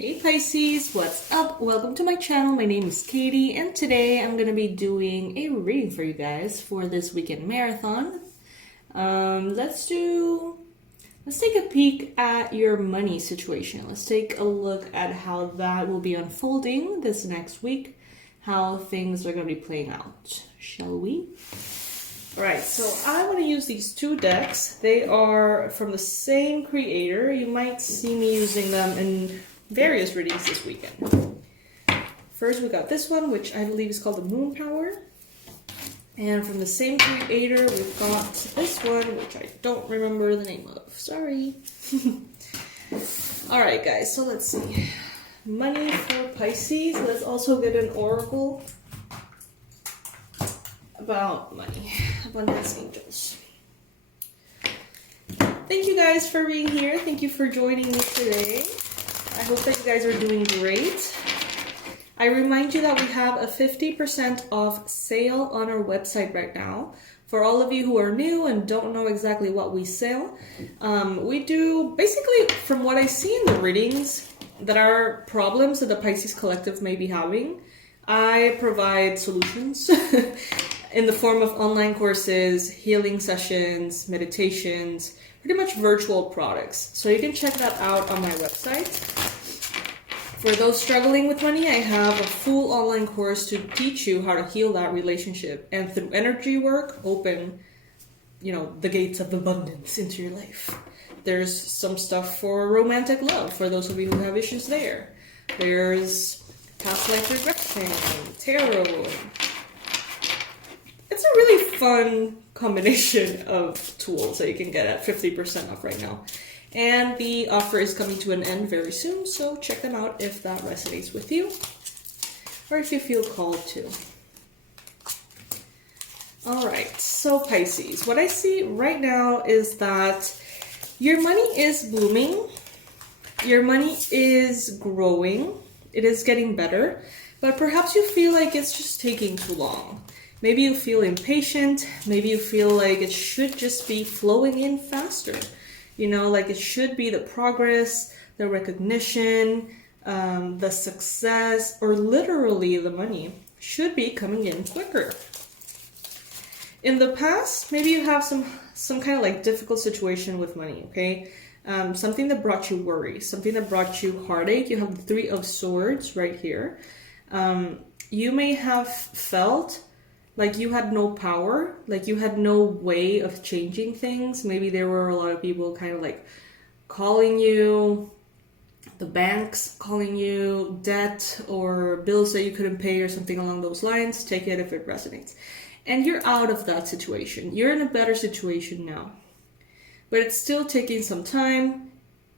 Hey Pisces, what's up? Welcome to my channel. My name is Katie, and today I'm going to be doing a reading for you guys for this weekend marathon. Let's take a peek at your money situation. Let's take a look at how that will be unfolding this next week, how things are going to be playing out, shall we? Alright, so I want to use these two decks. They are from the same creator. You might see me using them in various readings this weekend. First we got this one, which I believe is called the Moon Power. And from the same creator, we've got this one, which I don't remember the name of. Sorry. Alright guys, so let's see. Money for Pisces. Let's also get an oracle about money. Abundance Angels. Thank you guys for being here. Thank you for joining me today. I hope that you guys are doing great. I remind you that we have a 50% off sale on our website right now. For all of you who are new and don't know exactly what we sell, we do, basically, from what I see in the readings, that are problems that the Pisces Collective may be having, I provide solutions in the form of online courses, healing sessions, meditations, pretty much virtual products. So you can check that out on my website. For those struggling with money, I have a full online course to teach you how to heal that relationship and through energy work, open, the gates of abundance into your life. There's some stuff for romantic love, for those of you who have issues there. There's past life regression, tarot. It's a really fun combination of tools that you can get at 50% off right now. And the offer is coming to an end very soon, so check them out if that resonates with you, or if you feel called to. Alright, so Pisces, what I see right now is that your money is blooming, your money is growing, it is getting better, but perhaps you feel like it's just taking too long. Maybe you feel impatient, maybe you feel like it should just be flowing in faster. Like it should be the progress, the recognition, the success, or literally the money should be coming in quicker. In the past, maybe you have some kind of like difficult situation with money, okay? Something that brought you worry, something that brought you heartache. You have the Three of Swords right here. You may have felt like you had no power, like you had no way of changing things. Maybe there were a lot of people kind of like calling you, the banks calling you, debt or bills that you couldn't pay or something along those lines. Take it if it resonates. And you're out of that situation. You're in a better situation now. But it's still taking some time,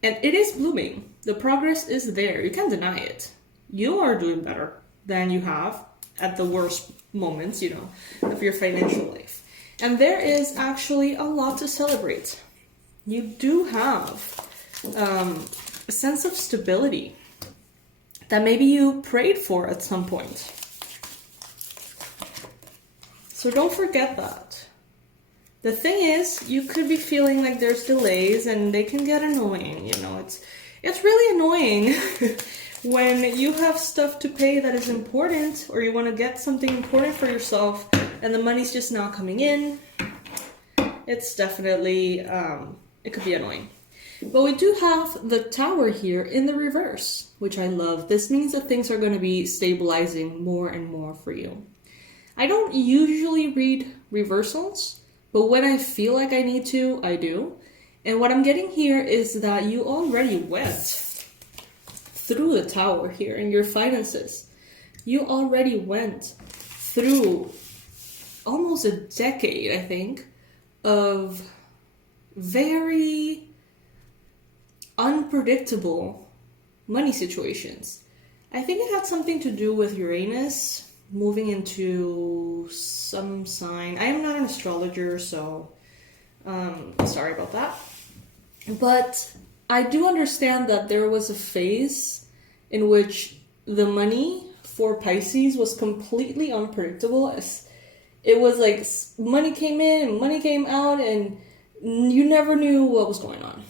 and it is blooming. The progress is there. You can't deny it. You are doing better than you have at the worst moments, of your financial life. And there is actually a lot to celebrate. You do have a sense of stability that maybe you prayed for at some point. So don't forget that. The thing is, you could be feeling like there's delays and they can get annoying, It's really annoying when you have stuff to pay that is important, or you want to get something important for yourself and the money's just not coming in. It's definitely, it could be annoying. But we do have the Tower here in the reverse, which I love. This means that things are going to be stabilizing more and more for you. I don't usually read reversals, but when I feel like I need to, I do. And what I'm getting here is that you already went through the Tower here in your finances. You already went through almost a decade, I think, of very unpredictable money situations. I think it had something to do with Uranus moving into some sign. I am not an astrologer, so sorry about that. But I do understand that there was a phase in which the money for Pisces was completely unpredictable. It was like money came in and money came out and you never knew what was going on.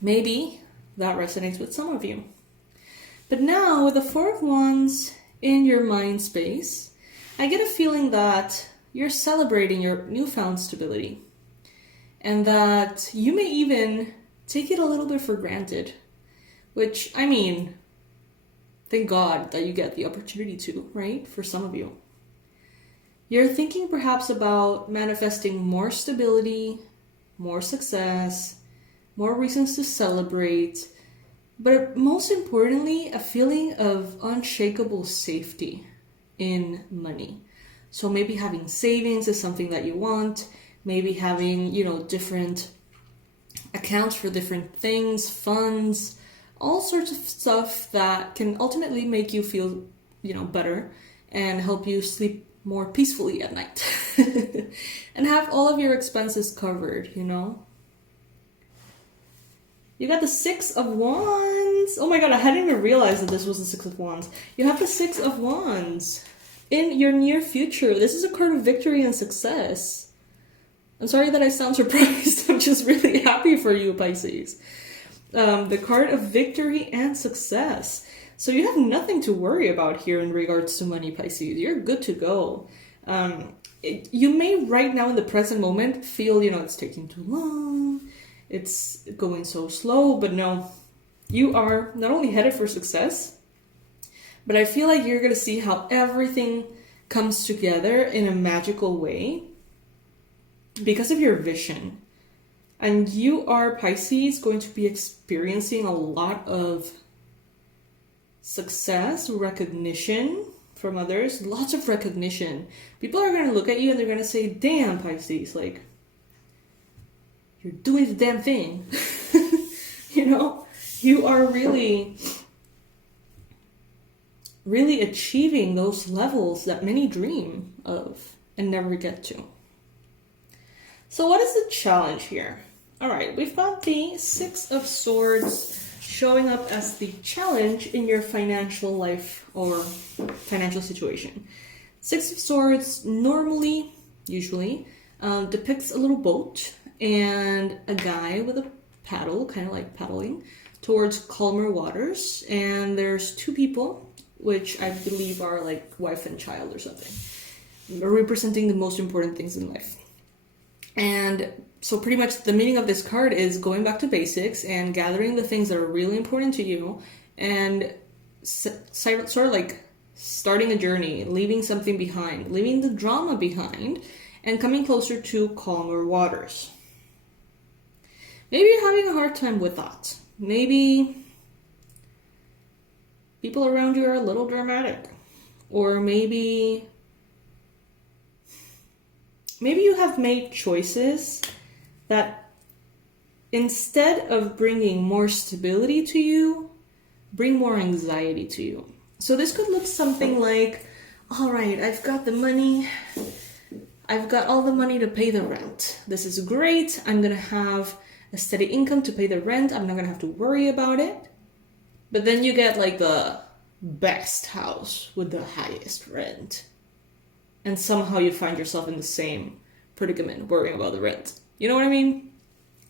Maybe that resonates with some of you. But now with the Four of Wands in your mind space, I get a feeling that you're celebrating your newfound stability and that you may even take it a little bit for granted, which, I mean, thank God that you get the opportunity to, right? For some of you. You're thinking perhaps about manifesting more stability, more success, more reasons to celebrate, but most importantly, a feeling of unshakable safety in money. So maybe having savings is something that you want, maybe having, different accounts for different things, funds, all sorts of stuff that can ultimately make you feel, better and help you sleep more peacefully at night and have all of your expenses covered, You got the Six of Wands. Oh my God, I hadn't even realized that this was the Six of Wands. You have the Six of Wands in your near future. This is a card of victory and success. I'm sorry that I sound surprised. I'm just really happy for you, Pisces. The card of victory and success. So you have nothing to worry about here in regards to money, Pisces. You're good to go. You may right now in the present moment feel, it's taking too long. It's going so slow, but no, you are not only headed for success, but I feel like you're going to see how everything comes together in a magical way because of your vision. And you are, Pisces, going to be experiencing a lot of success, recognition from others, lots of recognition. People are going to look at you and they're going to say, damn, Pisces, like, you're doing the damn thing. You are really achieving those levels that many dream of and never get to. So what is the challenge here? All right, we've got the Six of Swords showing up as the challenge in your financial life or financial situation. Six of Swords usually depicts a little boat and a guy with a paddle, kind of like paddling towards calmer waters. And there's two people, which I believe are like wife and child or something, representing the most important things in life. And so pretty much the meaning of this card is going back to basics and gathering the things that are really important to you and sort of like starting a journey, leaving something behind, leaving the drama behind, and coming closer to calmer waters. Maybe you're having a hard time with that. Maybe people around you are a little dramatic. Or maybe you have made choices that instead of bringing more stability to you, bring more anxiety to you. So this could look something like, all right, I've got the money. I've got all the money to pay the rent. This is great. I'm going to have a steady income to pay the rent. I'm not going to have to worry about it. But then you get like the best house with the highest rent. And somehow you find yourself in the same predicament, worrying about the rent. You know what I mean?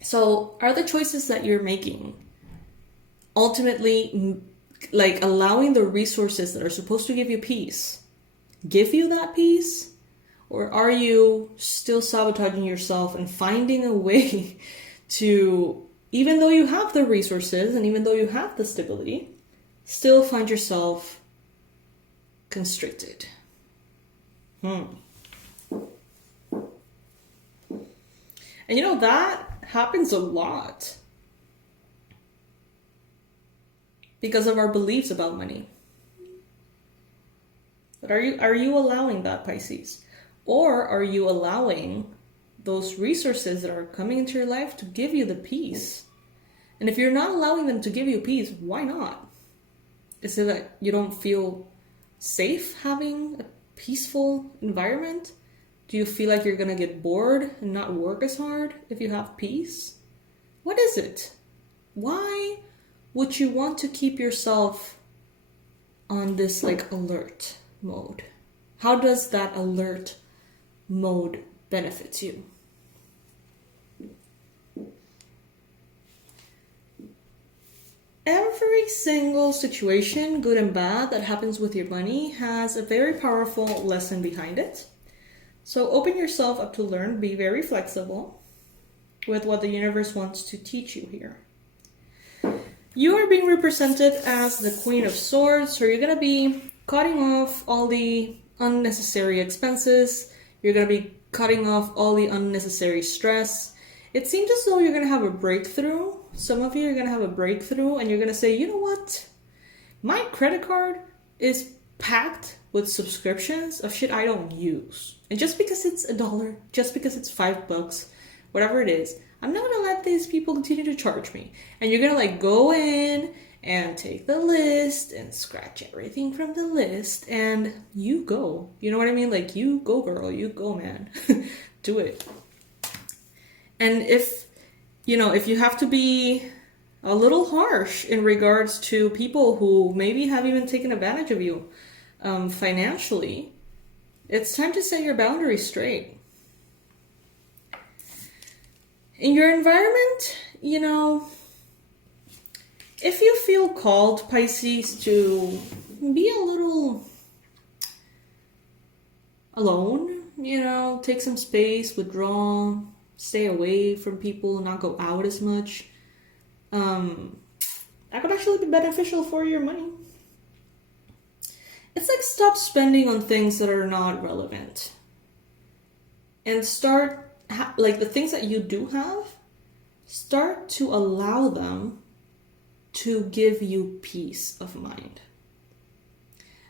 So are the choices that you're making ultimately like allowing the resources that are supposed to give you peace, give you that peace? Or are you still sabotaging yourself and finding a way to, even though you have the resources and even though you have the stability, still find yourself constricted? And that happens a lot because of our beliefs about money. But are you allowing that, Pisces? Or are you allowing those resources that are coming into your life to give you the peace? And if you're not allowing them to give you peace, why not? Is it that you don't feel safe having a peaceful environment? Do you feel like you're going to get bored and not work as hard if you have peace? What is it? Why would you want to keep yourself on this like alert mode? How does that alert mode benefit you? every single situation, good and bad, that happens with your money has a very powerful lesson behind it. So open yourself up to learn, be very flexible with what the universe wants to teach you here. You are being represented as the Queen of Swords, so you're going to be cutting off all the unnecessary expenses. You're going to be cutting off all the unnecessary stress. It seems as though you're going to have a breakthrough. Some of you are going to have a breakthrough and you're going to say, you know what? My credit card is packed with subscriptions of shit I don't use. And just because it's $1, just because it's $5, whatever it is, I'm not going to let these people continue to charge me. And you're going to like go in and take the list and scratch everything from the list and you go. You know what I mean? Like, you go, girl, you go, man. Do it. And if you have to be a little harsh in regards to people who maybe have even taken advantage of you financially, it's time to set your boundaries straight. In your environment, if you feel called, Pisces, to be a little alone, take some space, withdraw, stay away from people, not go out as much, that could actually be beneficial for your money. It's like, stop spending on things that are not relevant and start the things that you do have, start to allow them to give you peace of mind.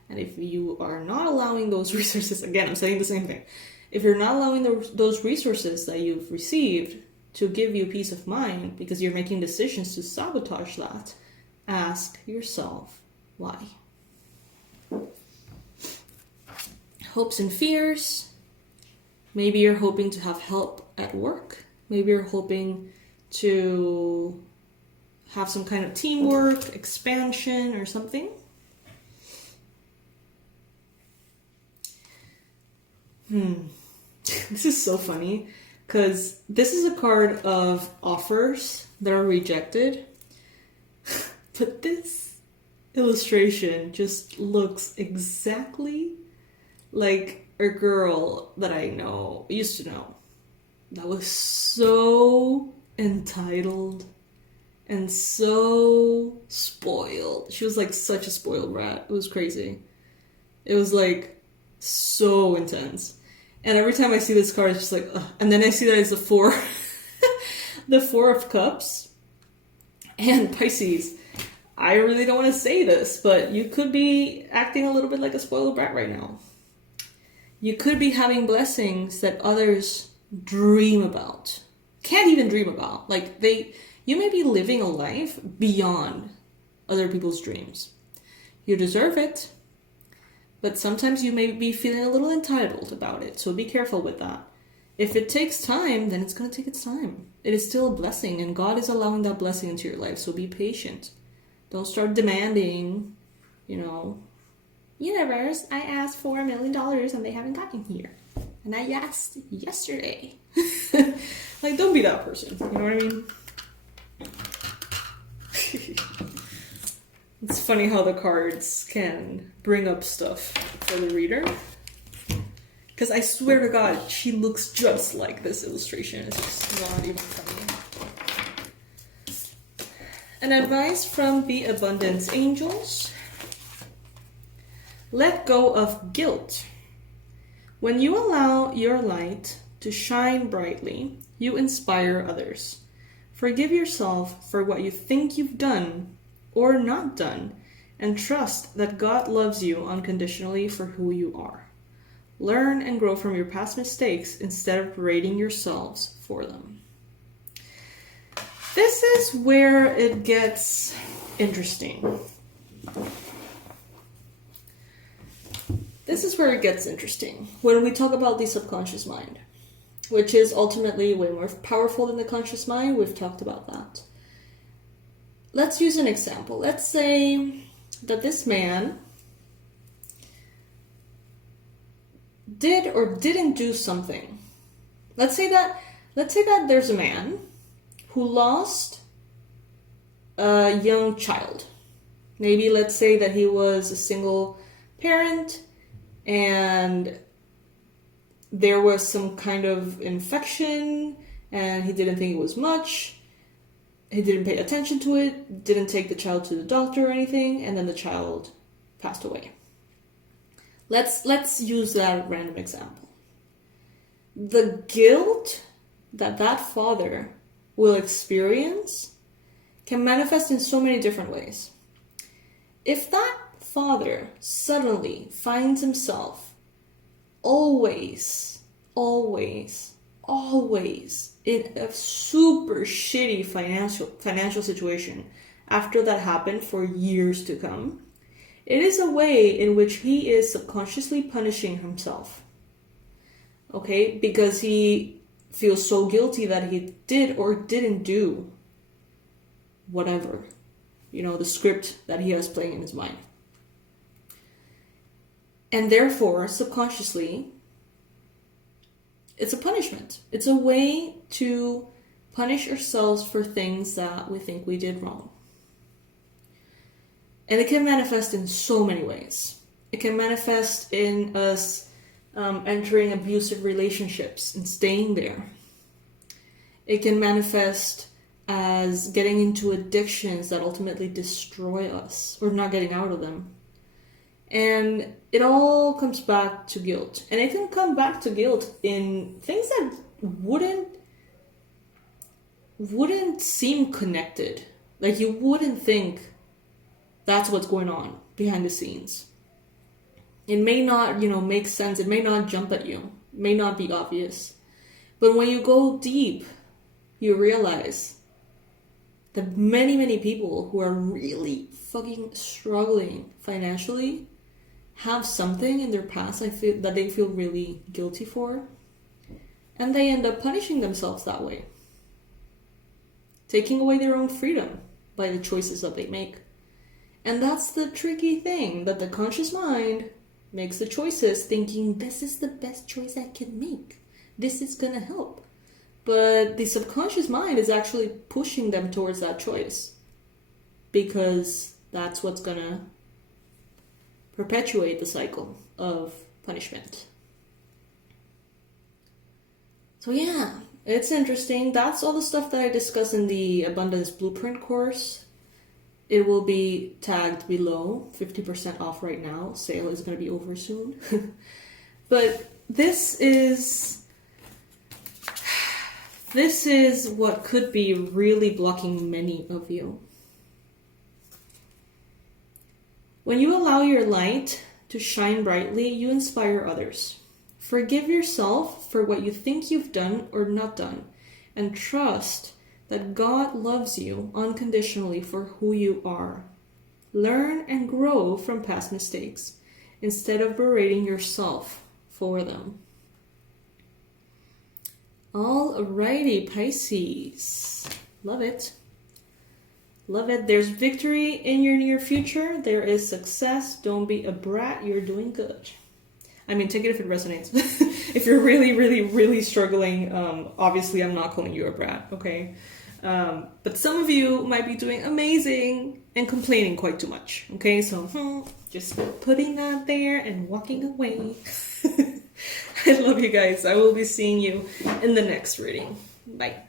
And if you are not allowing those resources, again, I'm saying the same thing. If you're not allowing those resources that you've received to give you peace of mind because you're making decisions to sabotage that, ask yourself why. Hopes and fears. Maybe you're hoping to have help at work. Maybe you're hoping to have some kind of teamwork, expansion, or something. This is so funny because this is a card of offers that are rejected. But this illustration just looks exactly like a girl that I used to know, that was so entitled and so spoiled. She was like such a spoiled brat. It was crazy. It was like so intense. And every time I see this card, it's just like, ugh. And then I see that it's the 4, the 4 of Cups. And Pisces, I really don't want to say this, but you could be acting a little bit like a spoiled brat right now. You could be having blessings that others dream about. Can't even dream about. You may be living a life beyond other people's dreams. You deserve it, but sometimes you may be feeling a little entitled about it, so be careful with that. If it takes time, then it's going to take its time. It is still a blessing, and God is allowing that blessing into your life, so be patient. Don't start demanding, universe, I asked for $1 million and they haven't gotten here. And I asked yesterday. Don't be that person. You know what I mean? It's funny how the cards can bring up stuff for the reader. Because I swear to God, she looks just like this illustration. It's just not even funny. An advice from the Abundance Angels. Let go of guilt. When you allow your light to shine brightly, you inspire others. Forgive yourself for what you think you've done or not done, and trust that God loves you unconditionally for who you are. Learn and grow from your past mistakes instead of berating yourselves for them. This is where it gets interesting. This is where it gets interesting when we talk about the subconscious mind, which is ultimately way more powerful than the conscious mind. We've talked about that. Let's use an example. Let's say that this man did or didn't do something. Let's say that there's a man who lost a young child. Maybe let's say that he was a single parent and there was some kind of infection and he didn't think it was much. He didn't pay attention to it, didn't take the child to the doctor or anything, and then the child passed away. Let's use that random example. The guilt that that father will experience can manifest in so many different ways. If that father suddenly finds himself always in a super shitty financial situation after that happened for years to come, it is a way in which he is subconsciously punishing himself. Okay? Because he feels so guilty that he did or didn't do whatever, the script that he has playing in his mind. And therefore, subconsciously, it's a punishment. It's a way to punish ourselves for things that we think we did wrong. And it can manifest in so many ways. It can manifest in us entering abusive relationships and staying there. It can manifest as getting into addictions that ultimately destroy us or not getting out of them. And it all comes back to guilt. And it can come back to guilt in things that wouldn't seem connected. Like you wouldn't think that's what's going on behind the scenes. It may not, make sense. It may not jump at you. It may not be obvious. But when you go deep, you realize that many people who are really fucking struggling financially have something in their past that they feel really guilty for. And they end up punishing themselves that way. Taking away their own freedom by the choices that they make. And that's the tricky thing, that the conscious mind makes the choices thinking, this is the best choice I can make. This is gonna help. But the subconscious mind is actually pushing them towards that choice. Because that's what's gonna perpetuate the cycle of punishment. So yeah, it's interesting. That's all the stuff that I discuss in the Abundance Blueprint course. It will be tagged below, 50% off right now. Sale is going to be over soon. But this is what could be really blocking many of you. When you allow your light to shine brightly, you inspire others. Forgive yourself for what you think you've done or not done, and trust that God loves you unconditionally for who you are. Learn and grow from past mistakes instead of berating yourself for them. Alrighty, Pisces. Love it. Love it. There's victory in your near future. There is success. Don't be a brat. You're doing good. I mean, take it if it resonates. If you're really struggling, obviously I'm not calling you a brat, okay? But some of you might be doing amazing and complaining quite too much, okay? So just putting that there and walking away. I love you guys. I will be seeing you in the next reading. Bye.